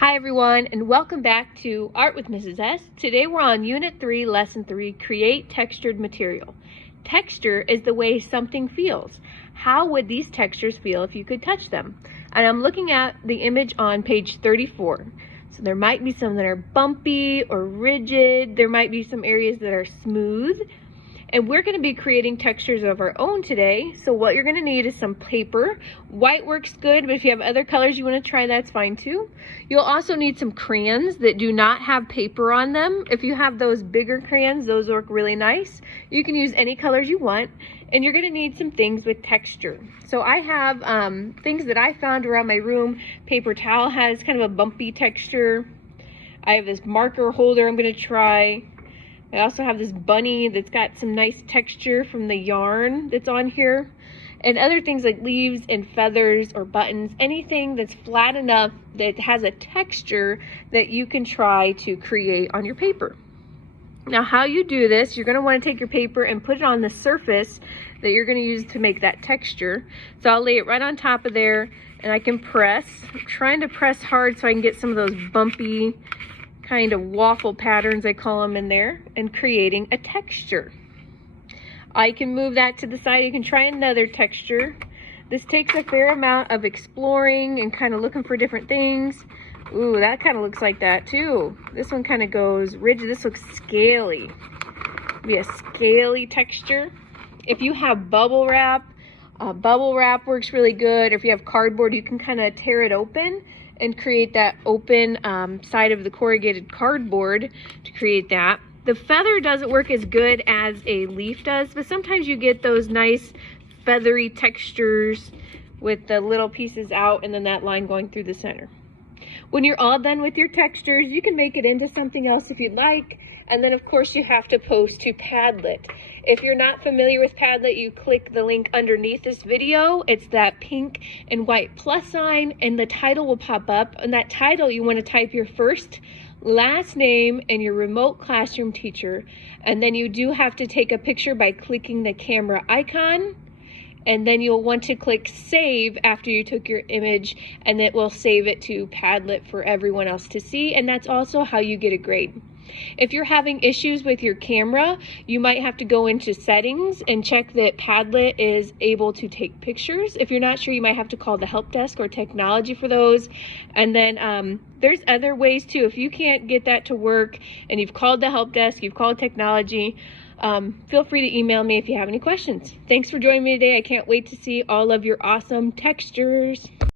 Hi everyone, and welcome back to Art with Mrs. S. Today we're on Unit 3, Lesson 3, Create Textured Material. Texture is the way something feels. How would these textures feel if you could touch them? And I'm looking at the image on page 34. So there might be some that are bumpy or rigid. There might be some areas that are smooth. And we're going to be creating textures of our own today. So what you're going to need is some paper. White works good, but if you have other colors you want to try, that's fine too. You'll also need some crayons that do not have paper on them. If you have those bigger crayons, those work really nice. You can use any colors you want. And you're going to need some things with texture. So I have things that I found around my room. Paper towel has kind of a bumpy texture. I have this marker holder I'm going to try. I also have this bunny that's got some nice texture from the yarn that's on here. And other things like leaves and feathers or buttons, anything that's flat enough that has a texture that you can try to create on your paper. Now how you do this, you're going to want to take your paper and put it on the surface that you're going to use to make that texture. So I'll lay it right on top of there and I can press. I'm trying to press hard so I can get some of those bumpy kind of waffle patterns, I call them, in there, and creating a texture. I can move that to the side. You can try another texture. This takes a fair amount of exploring and kind of looking for different things. Ooh, that kind of looks like that too. This one kind of goes rigid. This looks scaly. Be a scaly texture. If you have bubble wrap works really good. If you have cardboard, you can kind of tear it open and create that open side of the corrugated cardboard to create that. The feather doesn't work as good as a leaf does, but sometimes you get those nice feathery textures with the little pieces out and then that line going through the center. When you're all done with your textures, you can make it into something else if you'd like. And then of course you have to post to Padlet. If you're not familiar with Padlet, you click the link underneath this video. It's that pink and white plus sign and the title will pop up. And that title, you want to type your first, last name and your remote classroom teacher. And then you do have to take a picture by clicking the camera icon. And then you'll want to click save after you took your image and it will save it to Padlet for everyone else to see. And that's also how you get a grade. If you're having issues with your camera, you might have to go into settings and check that Padlet is able to take pictures. If you're not sure, you might have to call the help desk or technology for those. And then there's other ways too. If you can't get that to work and you've called the help desk, you've called technology, feel free to email me if you have any questions. Thanks for joining me today. I can't wait to see all of your awesome textures.